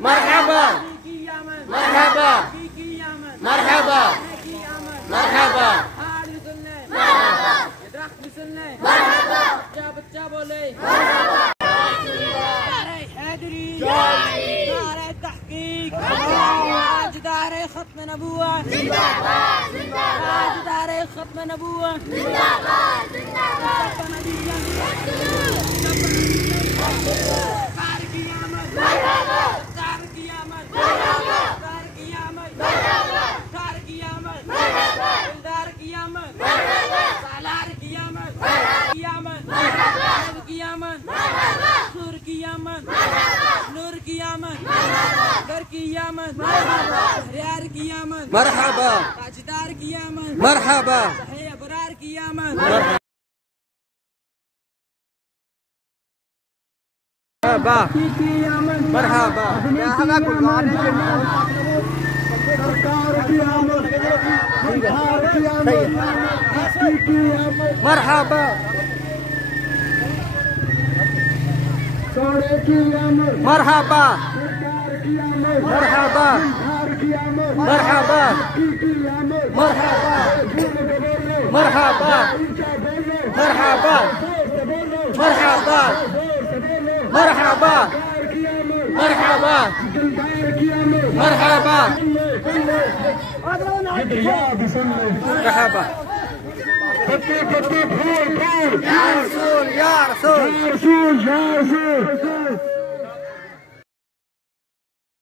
مرحبا مرحبا مرحبا مرحبا بچہ بولے نعرہ تحقیق تاجدار ختم نبوت تاجدار ختم نبوت سور کی آمد نور کی آمد در کی آمد شہریار کی آمد مرحبا تاجدار کی آمد مرحبا ابرار کی آمد مرحبا مرحبا مرحبا مرحبا مرحبا مرحبا مرحبا مرحبا مرحبا مرحبا مرحبا مرحبا مرحبا مرحبا پھول پھول یا رسول یا رسول یا رسول یا رسول